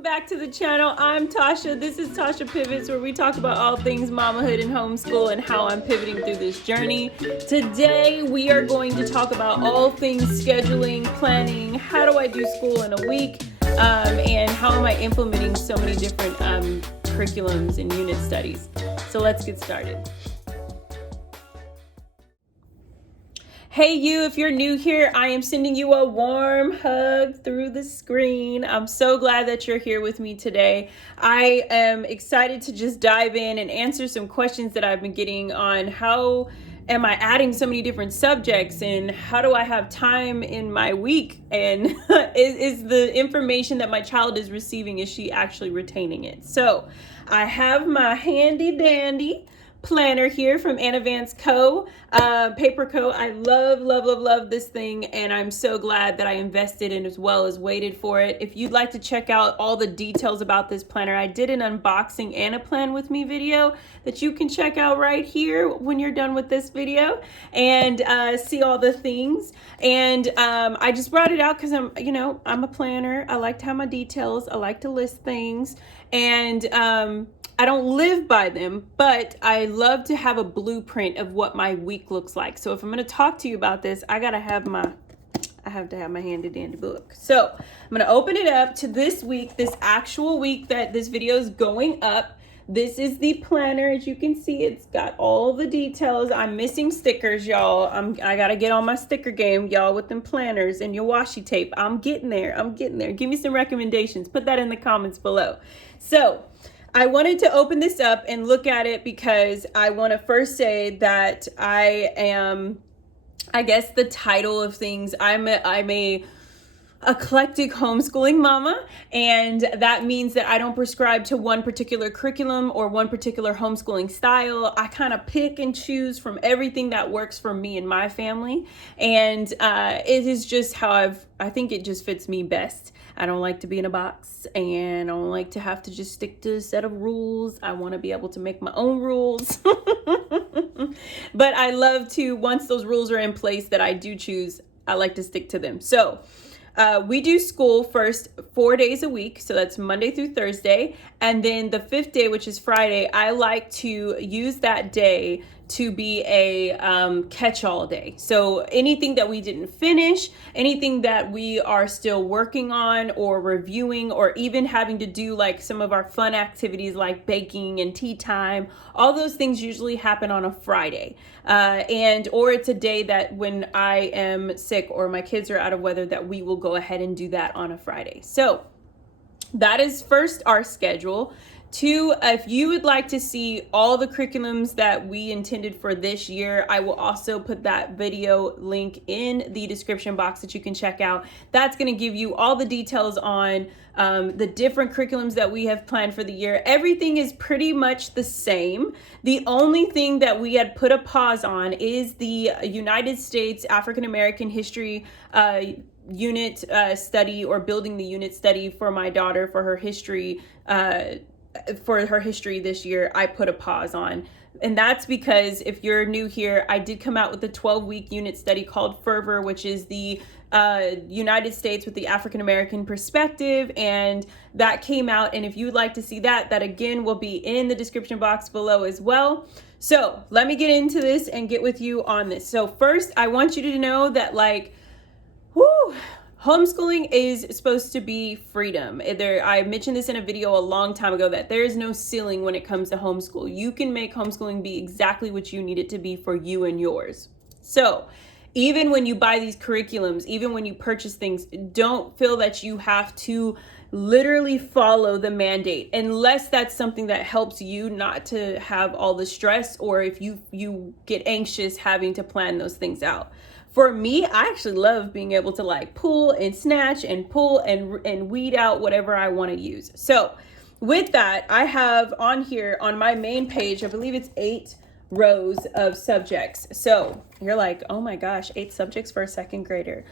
Welcome back to the channel. I'm Tasha. This is Tasha Pivots, where we talk about all things mamahood and homeschool and how I'm pivoting through this journey. Today we are going to talk about all things scheduling, planning, how do I do school in a week, and how am I implementing so many different curriculums and unit studies. So let's get started. Hey you, if you're new here, I am sending you a warm hug through the screen. I'm so glad that you're here with me today. I am excited to just dive in and answer some questions that I've been getting on how am I adding so many different subjects and how do I have time in my week, and is the information that my child is receiving, is she actually retaining it? So I have my handy dandy planner here from Anna Vance Co. Paper Co. I love this thing, and I'm so glad that I invested in as well as waited for it. If you'd like to check out all the details about this planner, I did an unboxing and a plan with me video that you can check out right here when you're done with this video and see all the things. And I just brought it out because I'm a planner. I like to have my details. I like to list things, and I don't live by them, but I love to have a blueprint of what my week looks like. So if I'm going to talk to you about this, I have to have my handy dandy book. So I'm going to open it up to this week, this actual week that this video is going up. This is the planner. As you can see, it's got all the details. I'm missing stickers, y'all. I got to get on my sticker game, y'all, with them planners and your washi tape. I'm getting there. Give me some recommendations. Put that in the comments below. So I wanted to open this up and look at it because I want to first say that I guess the title of things, I'm a eclectic homeschooling mama, and that means that I don't prescribe to one particular curriculum or one particular homeschooling style. I kind of pick and choose from everything that works for me and my family, and it is just how I think it just fits me best. I don't like to be in a box, and I don't like to have to just stick to a set of rules. I want to be able to make my own rules. But I love to, once those rules are in place that I do choose, I like to stick to them. So we do school first 4 days a week. So that's Monday through Thursday. And then the fifth day, which is Friday, I like to use that day to be a catch-all day. So anything that we didn't finish, anything that we are still working on or reviewing, or even having to do like some of our fun activities like baking and tea time, all those things usually happen on a Friday. Or it's a day that when I am sick or my kids are out of weather, that we will go ahead and do that on a Friday. So that is first our schedule. 2, if you would like to see all the curriculums that we intended for this year, I will also put that video link in the description box that you can check out. That's going to give you all the details on the different curriculums that we have planned for the year. Everything is pretty much the same. The only thing that we had put a pause on is the United States African American History unit study, or building the unit study for my daughter for her history this year. I put a pause on, and that's because if you're new here, I did come out with a 12-week unit study called Fervor, which is the United States with the African American perspective, and that came out. And if you would like to see that again will be in the description box below as well. So let me get into this and get with you on this. So first, I want you to know that homeschooling is supposed to be freedom. I mentioned this in a video a long time ago, that there is no ceiling when it comes to homeschool. You can make homeschooling be exactly what you need it to be for you and yours. So even when you buy these curriculums, even when you purchase things, don't feel that you have to literally follow the mandate, unless that's something that helps you not to have all the stress, or if you get anxious having to plan those things out. For me, I actually love being able to like pull and snatch and pull and weed out whatever I want to use. So with that, I have on here on my main page, I believe it's 8 rows of subjects. So you're like, oh my gosh, 8 subjects for a second grader.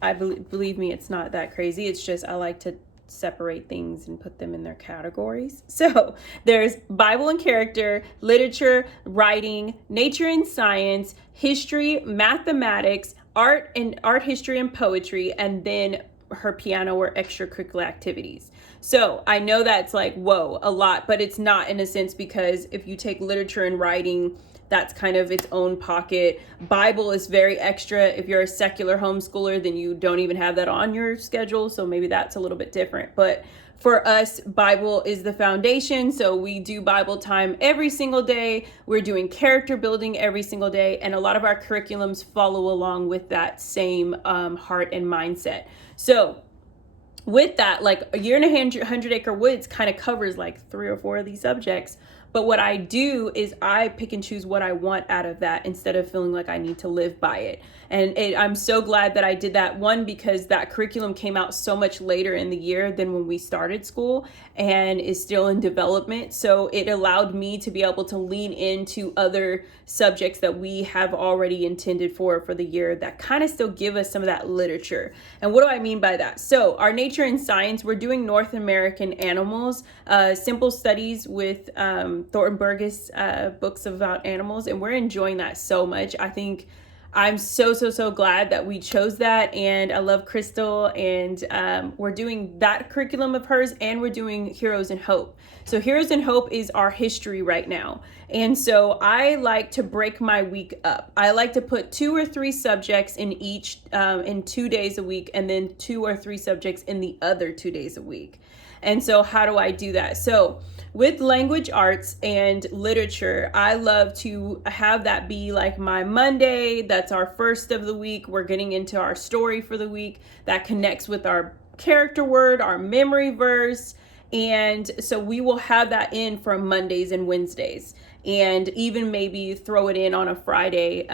Believe me, it's not that crazy. It's just I like to separate things and put them in their categories. So there's Bible and character, literature, writing, nature and science, history, mathematics, art, history and poetry, and then her piano or extracurricular activities. So I know that's like, whoa, a lot, but it's not in a sense, because if you take literature and writing, that's kind of its own pocket. Bible is very extra. If you're a secular homeschooler, then you don't even have that on your schedule. So maybe that's a little bit different. But for us, Bible is the foundation. So we do Bible time every single day. We're doing character building every single day. And a lot of our curriculums follow along with that same heart and mindset. So with that, like a year and a 100 acre woods kind of covers like 3 or 4 of these subjects. But what I do is I pick and choose what I want out of that instead of feeling like I need to live by it. And I'm so glad that I did that. One, because that curriculum came out so much later in the year than when we started school and is still in development. So it allowed me to be able to lean into other subjects that we have already intended for the year that kind of still give us some of that literature. And what do I mean by that? So our nature and science, we're doing North American animals, simple studies with Thornton Burgess books about animals, and we're enjoying that so much. I think I'm so glad that we chose that, and I love Crystal, and we're doing that curriculum of hers, and we're doing Heroes in Hope. So Heroes in Hope is our history right now, and so I like to break my week up. I like to put 2 or 3 subjects in each in 2 days a week, and then 2 or 3 subjects in the other 2 days a week. And so how do I do that? So with language arts and literature, I love to have that be like my Monday. That's our first of the week. We're getting into our story for the week that connects with our character word, our memory verse. And so we will have that in for Mondays and Wednesdays, and even maybe throw it in on a Friday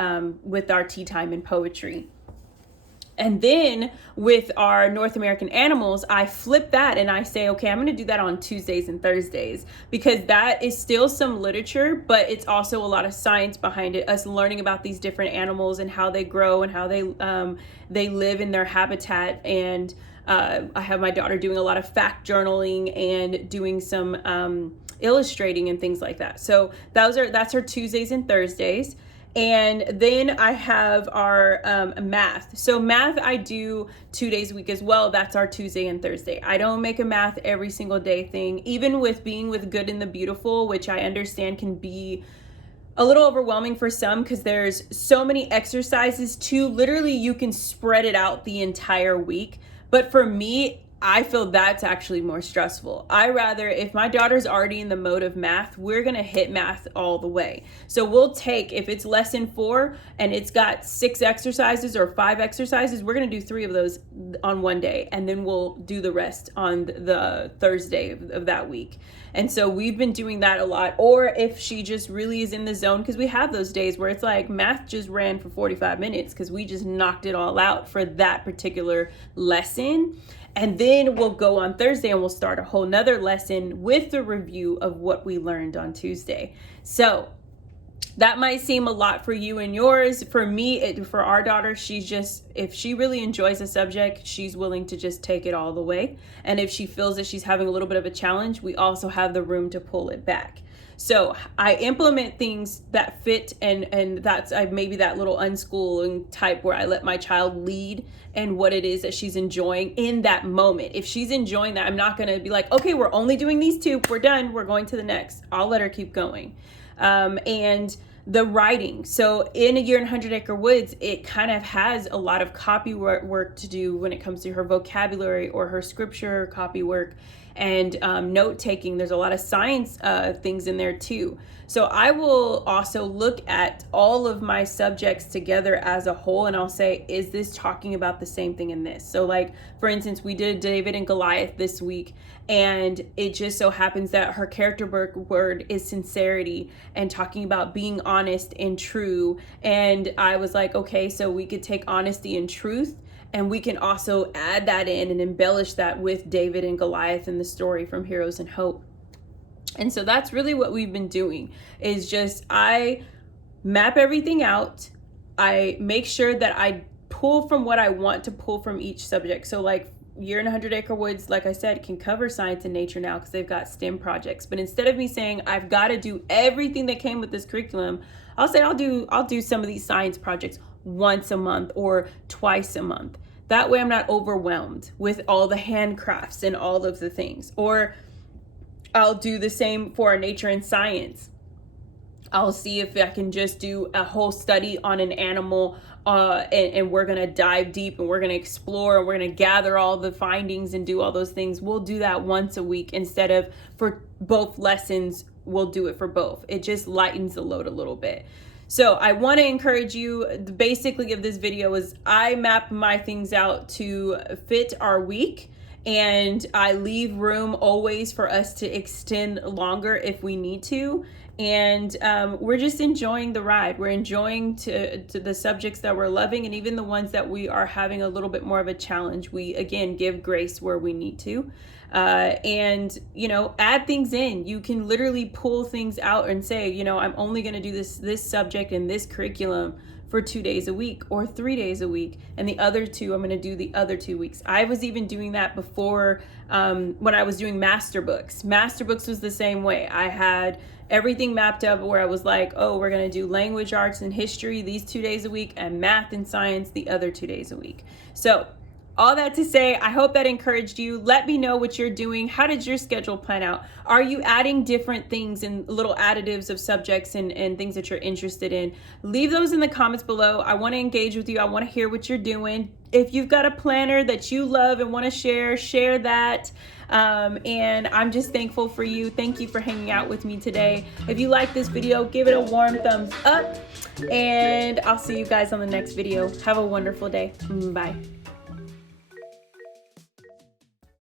with our tea time and poetry. And then with our North American animals, I flip that and I say, okay, I'm going to do that on Tuesdays and Thursdays, because that is still some literature, but it's also a lot of science behind it, us learning about these different animals and how they grow and how they live in their habitat. And I have my daughter doing a lot of fact journaling and doing some illustrating and things like that. So that's our Tuesdays and Thursdays. And then I have our math. So math I do 2 days a week as well. That's our Tuesday and Thursday. I don't make a math every single day thing, even with being with Good and the Beautiful, which I understand can be a little overwhelming for some, because there's so many exercises too. Literally, you can spread it out the entire week. But for me, I feel that's actually more stressful. I rather, if my daughter's already in the mode of math, we're going to hit math all the way. So we'll take, if it's lesson 4 and it's got 6 exercises or 5 exercises, we're going to do 3 of those on one day. And then we'll do the rest on the Thursday of that week. And so we've been doing that a lot. Or if she just really is in the zone, because we have those days where it's like math just ran for 45 minutes because we just knocked it all out for that particular lesson. And then we'll go on Thursday and we'll start a whole nother lesson with the review of what we learned on Tuesday. So that might seem a lot for you and yours. For me, for our daughter, she's just, if she really enjoys a subject, she's willing to just take it all the way. And if she feels that she's having a little bit of a challenge, we also have the room to pull it back. So I implement things that fit, and that's maybe that little unschooling type where I let my child lead and what it is that she's enjoying in that moment. If she's enjoying that, I'm not going to be like, okay, we're only doing these 2. We're done. We're going to the next. I'll let her keep going. And the writing. So in A Year in 100 Acre Woods, it kind of has a lot of copy work to do when it comes to her vocabulary or her scripture copy work. And note taking. There's a lot of science things in there too. So I will also look at all of my subjects together as a whole, and I'll say, is this talking about the same thing in this? So like, for instance, we did David and Goliath this week, and it just so happens that her character word is sincerity and talking about being honest and true. And I was like, okay, so we could take honesty and truth, and we can also add that in and embellish that with David and Goliath in the story from Heroes in Hope. And so that's really what we've been doing, is just I map everything out. I make sure that I pull from what I want to pull from each subject. So like Year in 100 Acre Woods, like I said, can cover science and nature now because they've got STEM projects. But instead of me saying I've got to do everything that came with this curriculum, I'll say I'll do some of these science projects once a month or twice a month. That way I'm not overwhelmed with all the handcrafts and all of the things. Or I'll do the same for our nature and science. I'll see if I can just do a whole study on an animal, and we're going to dive deep and we're going to explore and we're going to gather all the findings and do all those things. We'll do that once a week instead of for both lessons. We'll do it for both. It just lightens the load a little bit. So I want to encourage you. The basically of this video is I map my things out to fit our week, and I leave room always for us to extend longer if we need to. And we're just enjoying the ride. We're enjoying to the subjects that we're loving, and even the ones that we are having a little bit more of a challenge. We, again, give grace where we need to. And, add things in. You can literally pull things out and say, I'm only going to do this subject in this curriculum for 2 days a week or 3 days a week. And the other two, I'm going to do the other 2 weeks. I was even doing that before when I was doing master books. Master books was the same way. I had everything mapped up where I was like, oh, we're going to do language arts and history these 2 days a week and math and science the other 2 days a week. So all that to say, I hope that encouraged you. Let me know what you're doing. How did your schedule plan out? Are you adding different things and little additives of subjects and things that you're interested in? Leave those in the comments below. I want to engage with you. I want to hear what you're doing. If you've got a planner that you love and want to share that. And I'm just thankful for you. Thank you for hanging out with me today. If you like this video, give it a warm thumbs up. And I'll see you guys on the next video. Have a wonderful day. Bye.